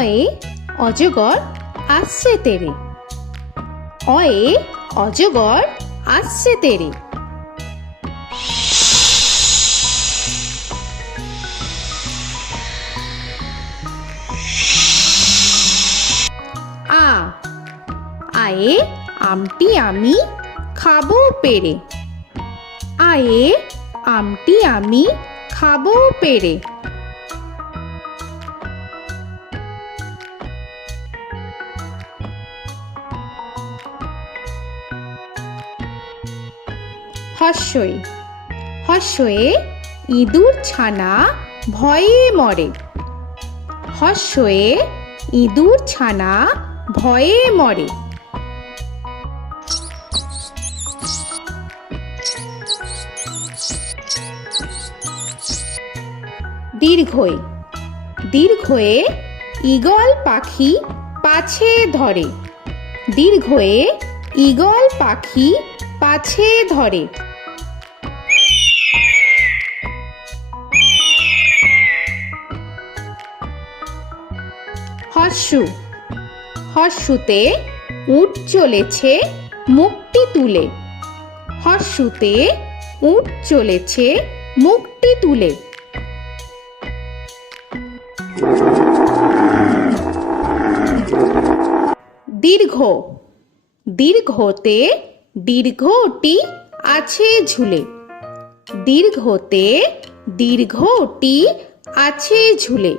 অয়ে অজগর আসছে তেরে। অয়ে অজগর আসছে তেরে। আ আয়ে আমটি আমি খাবো পেরে। আয়ে আমটি আমি খাবো পেরে। হর্ষই হর্ষয়ে ইঁদুর ছানা ভয়ে মরে। হর্ষয়ে ইঁদুর ছানা ভয়ে মরে। দীর্ঘই দীর্ঘয়ে ঈগল পাখি পাছে ধরে। দীর্ঘয়ে ঈগল পাখি পাছে ধরে। হর্ষু হর্ষুতে উট চলেছে মুখটি তুলে। হর্ষুতে উট চলেছে মুখটি তুলে। দীর্ঘ দীর্ঘতে দীর্ঘটি আছে ঝুলে। দীর্ঘতে দীর্ঘটি আছে ঝুলে।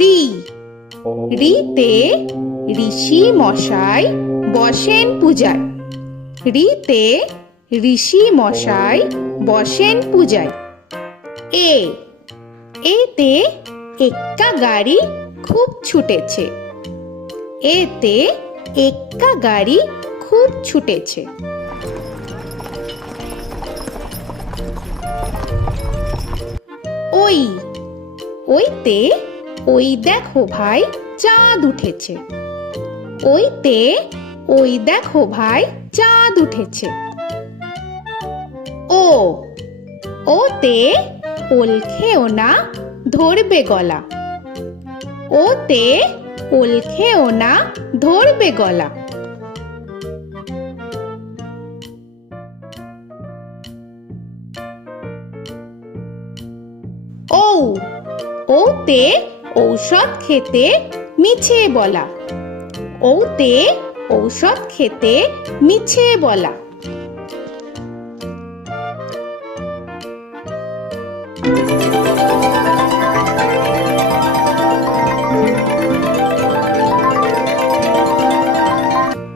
রি রিতে ঋষি মশাই বসেন পূজায়। রিতে ঋষি মশাই বসেন পূজায়। এ এতে এক্কা গাড়ি খুব ছুটেছে। এতে এক্কা গাড়ি খুব ছুটেছে। ওই ওইতে ওই দেখো ভাই চাঁদ উঠেছে। ওইতে ওই দেখো ভাই চাঁদ উঠেছে। ও ওতে ওল খেও না ধরবে গলা। ওতে ওল খেও না ধরবে গলা। ঔ ওতে ঔষধ খেতে মিছে বলা। ওতে ঔষধ খেতে মিছে বলা।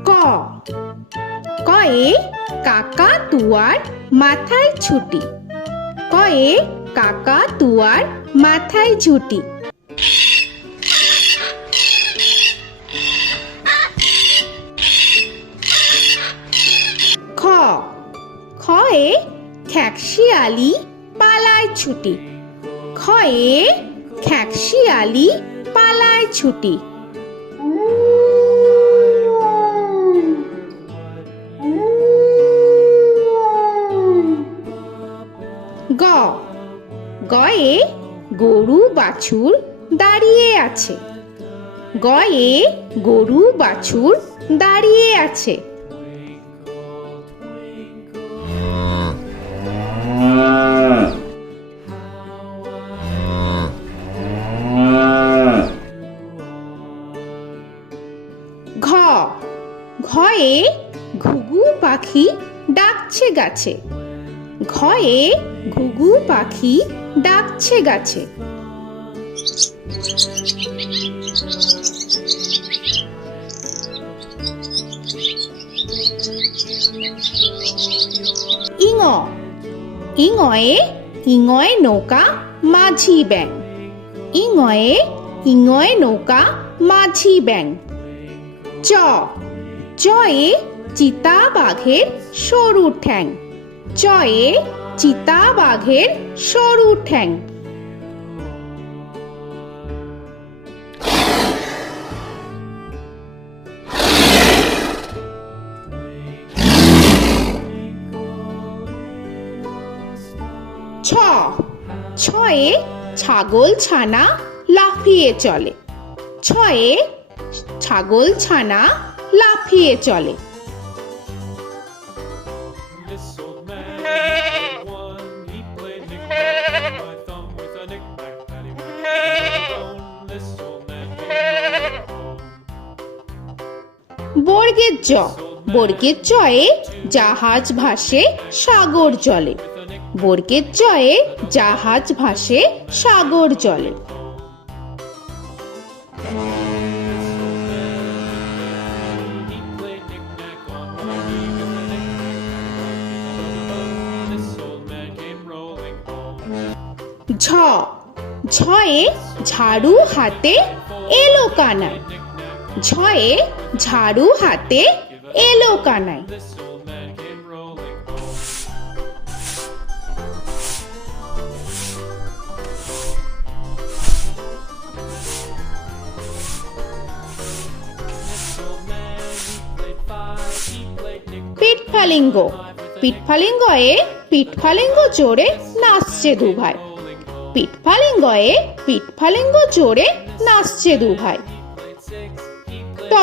ক কয়ে কাকা তুয়ার মাথায় ছুটি। কয়ে কাকা তুয়ার মাথায় ঝুটি। খ খয়ে খ্যাকশিয়ালি পালায় ছুটি। খয়ে খ্যাকশিয়ালি পালায় ছুটি। গ গয়ে গরু বাছুর দাঁড়িয়ে আছে। গয়ে গরু বাছুর দাঁড়িয়ে আছে। ঘ ঘয়ে ঘুঘু পাখি ডাকছে গাছে। ঘয়ে ঘুঘু পাখি ডাকছে গাছে। ইঙ ইঙয়ে ইঙয়ে নৌকা মাঝি ব্যাং। ইঙয়ে ইঙয়ে নৌকা মাঝি ব্যাং। চ চয়ে চিতা বাঘের সরু ঠ্যাং। চয়ে চিতা বাঘের সরু ঠ্যাং। ছ ছয়ে ছাগল ছানা লাফিয়ে চলে। ছয়ে ছাগল ছানা লাফিয়ে চলে। This old man had one. He played knick-knack on my thumb with a knick-knack, paddywhack, this old man came home. বর্গের জ, বর্গের জয়ে জাহাজ ভাসে সাগর জলে। বর্গের জয়ে জাহাজ ভাসে সাগর জলে। He played knick-knack on my knee with a knick-knack, this old man came rolling home. ঝ, ঝয়ে ঝাড়ু হাতে এলো কানাই। ঝয়ে ঝাড়ু হাতে এলো Kanai. This old man came rolling home. This old man, he played five. He played knick-knack. পিঠফালিঙ্গ, পিঠফালিঙ্গয়ে পিঠফালিঙ্গ জোরে নাচছে দুভাই। পিঠফালিঙ্গয়ে পিঠফালিঙ্গ জোরে নাচছে দুভাই। ট,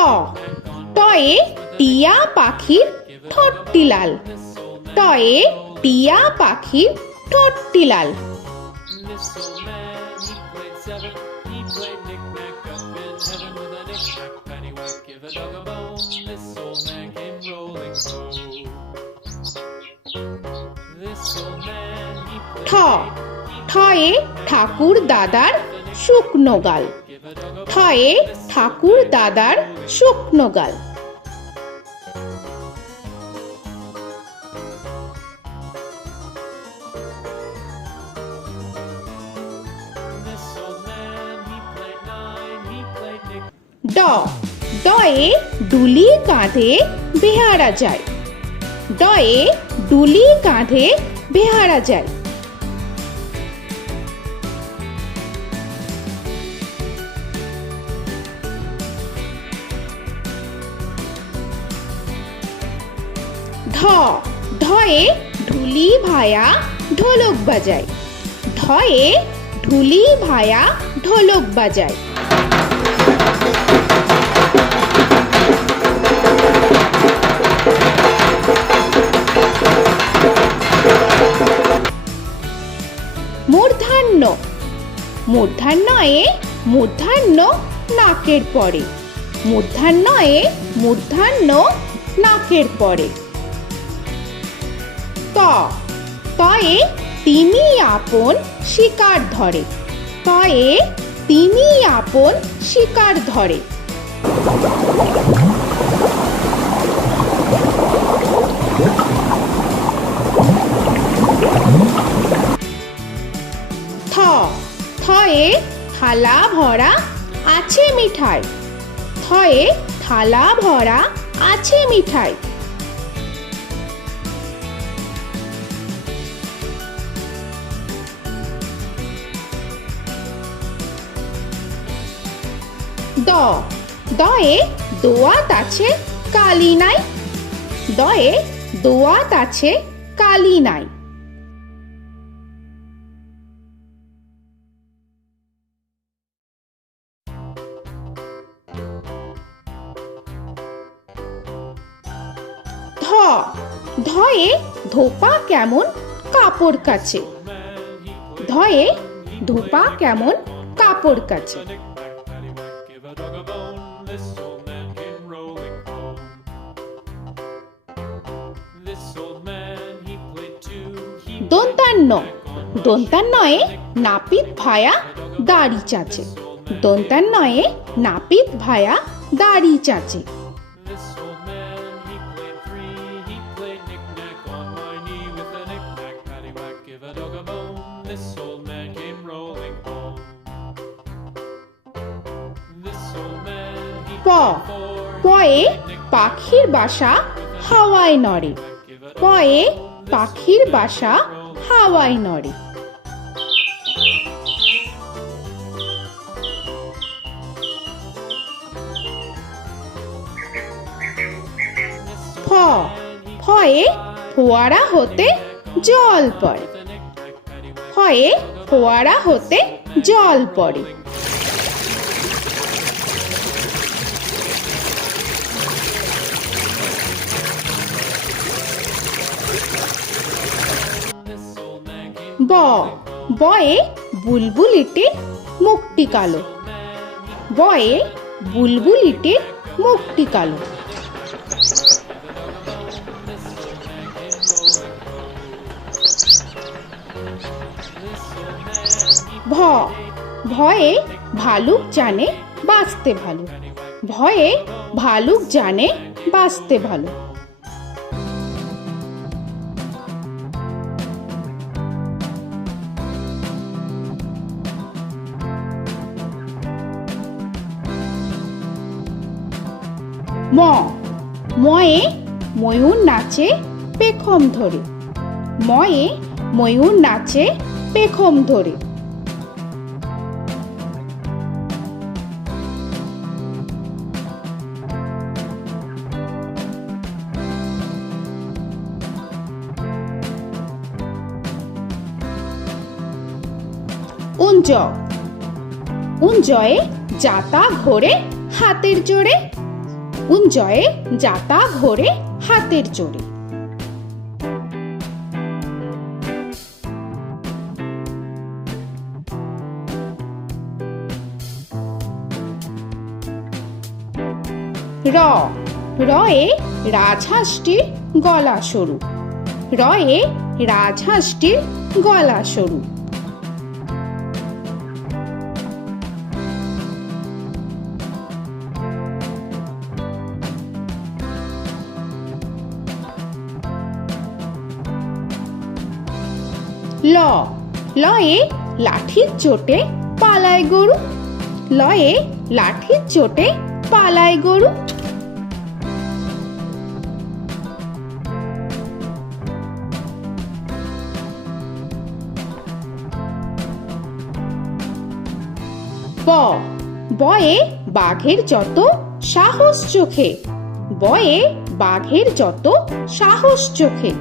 টয়ে টিয়া পাখির ঠোঁটটি লাল। টয়ে টিয়া পাখির ঠোঁটটি লাল। This old man, he played seven. He played knick-knack up in heaven with a knick-knack, paddywhack, give a dog a bone. This old man came rolling home. This old man, he ঠ, played ঠয়ে ঠাকুর দাদার শুকনো গাল। give a dog a ঠয়ে ঠাকুর দাদার শুকনো গাল। This old man, he played nine. He played knick. ড, ডয়ে ডুলি কাঁধে বেহারা যায়। ডয়ে ডুলি কাঁধে বেহারা যায়। ঢ, ঢয়ে ঢুলি ভায়া ঢোলক বাজায়। ঢয়ে ঢুলি ভায়া ঢোলক বাজায়। মূর্ধন্য, মূর্ধন্যয়ে মূর্ধন্য নাকের পরে। মূর্ধন্যয়ে মূর্ধন্য নাকের পরে। ত, তয়ে তিনি আপন শিকার ধরে। তয়ে তিনি আপন শিকার ধরে। থ, থয়ে থালা ভরা আছে মিঠাই। থয়ে থালা ভরা আছে মিঠাই। দ, দয়ে দোয়াত আছে কালি নাই। দয়ে দোয়াত আছে কালি নাই। ধ, ধয়ে ধোপা কেমন কাপড় কাচে। ধয়ে ধোপা কেমন কাপড় কাচে। Knick-knack, paddywhack, give a dog a bone. This old man came rolling home. This old man, he played two. He দন্তান্ন, দন্তান্নয়ে নাপিত ভায়া দাড়ি চাচে। দন্তান্নয়ে নাপিত ভায়া দাড়ি চাচে। This old man, he played three. He played knick-knack on my knee with a knick-knack, paddywhack, give a dog a bone. This old man came rolling home. This old man, he প, played four. পয়ে পাখির বাসা হাওয়ায় নড়ে। পয়ে পাখির বাসা হাওয়ায় নড়ে। ফ, ফয়ে ফোয়ারা হতে জল পড়ে। ফয়ে ফোয়ারা হতে জল পড়ে। ব বয়ে বুলবুলিটির মুখটি কালো। বয়ে বুলবুলিটির মুখটি কালো। ভ ভয়ে ভালুক জানে বাঁচতে ভালো। ভয়ে ভালুক জানে বাঁচতে ভালো। ম ময়ে ময়ূর নাচে পেখম ধরে। ময়ে ময়ূর নাচে পেখম ধরে। উঞ্জ উঞ্জয়ে যাতা ঘোরে হাতের জোরে। উঞ্জয়ে যাতা ঘোরে হাতের জোরে। র রয়ে রাজহাঁসটির গলা সরু। রয়ে রাজহাঁসটির গলা সরু। ল লয়ে লাঠির চোটে পালায় গরু। লয়ে লাঠির চোটে পালায় গরু। ব বয়ে বাঘের যত সাহস চোখে। বয়ে বাঘের যত সাহস চোখে।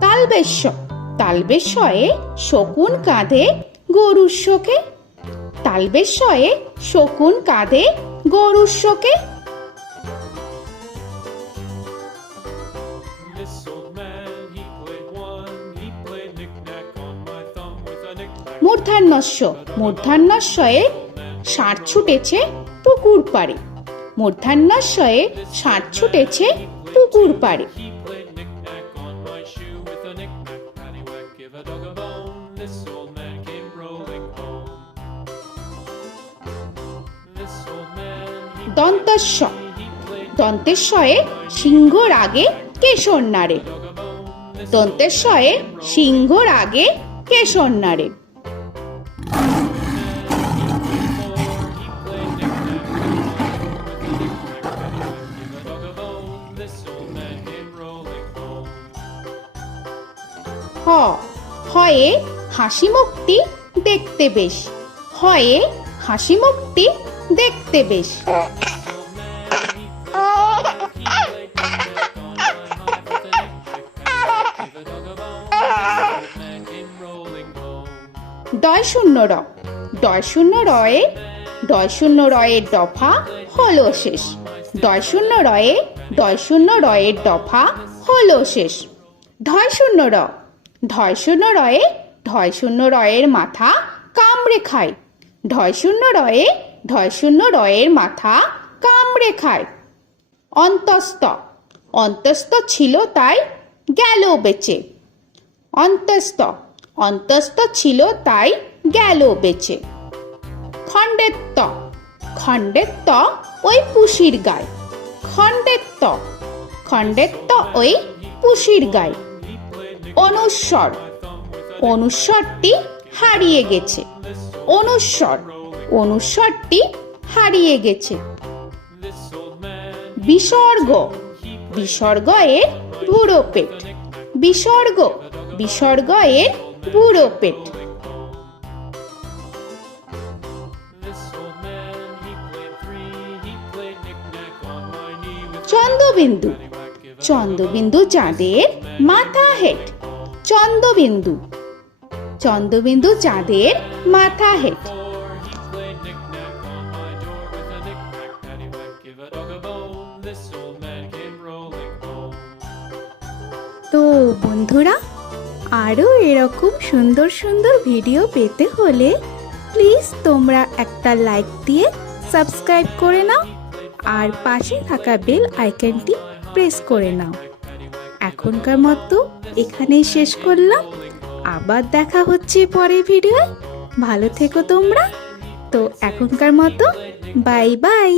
তালবেশ্য তালবেশ্যয়ে শকুন কাঁধে গরুর শোকে। তালবেশ্যয়ে শকুন কাঁধে গরুর শোকে। This old man, he played one. He played knick-knack on my thumb with a knick-knack. মূর্ধন্যস্য মূর্ধন্যস্যয়ে ষাঁড় ছুটেছে পুকুর পাড়ে। মূর্ধন্যস্যয়ে ষাঁড় ছুটেছে পুকুর পাড়ে। He played knick-knack on my shoe with a knick-knack, paddywhack, give a dog a bone. This old man came rolling home. This old man, he দন্তস্য played দন্তেশ্বয়ে সিংহর আগে কেশর নাড়ে। dog a bone. This দন্তেশ্বয়ে সিংহর আগে কেশর নাড়ে। he played knick-knack on my with a knick-knack, paddywhack, give a dog a bone. This old man came rolling home. হ হয়ে হাসি মুখটি দেখতে বেশ। হয়ে হাসি মুখটি দেখতে বেশ। ডয় শূন্য র ডয় শূন্য রয়ে ডয় শূন্য রয়ের দফা হলো শেষ। ডয় শূন্য রয়ে ডয় শূন্য রয়ের দফা হলো শেষ। ঢয় শূন্য র ঢয় শূন্য রয়ে ঢয় শূন্য রয়ের মাথা কামড়ে খায়। ঢয় শূন্য রয়ে ঢয় শূন্য রয়ের মাথা কামড়ে খায়। অন্তস্থ অন্তস্থ ছিল তাই গেল বেঁচে। অন্তস্থ অন্তস্থ ছিল তাই গেল বেঁচে। খণ্ডেত্ব খণ্ডেত্ব ওই পুষির গায়। খণ্ডেত্ব খণ্ডেত্ব ওই পুষির গায়। অনুস্বর অনুস্বরটি হারিয়ে গেছে। অনুস্বর অনুস্বরটি হারিয়ে গেছে। বিসর্গ বিসর্গ এর বুড়ো পেট। বিসর্গ বিসর্গ এর বুড়ো পেট। চন্দ্রবিন্দু চন্দ্রবিন্দু চাঁদের মাথা হেট। চন্দ্রবিন্দু চন্দ্রবিন্দু চাঁদের মাথা head. Before he played knick-knack on my door with a knick-knack, paddywhack, give a dog a bone. This old man came rolling home. তো বন্ধুরা, আরও এরকম সুন্দর সুন্দর ভিডিও পেতে হলে প্লিজ তোমরা একটা লাইক দিয়ে সাবস্ক্রাইব করে নাও আর পাশে থাকা বেল আইকনটি প্রেস করে নাও। এখনকার মতো এখানেই শেষ করলাম, আবার দেখা হচ্ছে পরের ভিডিও। ভালো থেকো তোমরা। তো এখনকার মতো বাই বাই।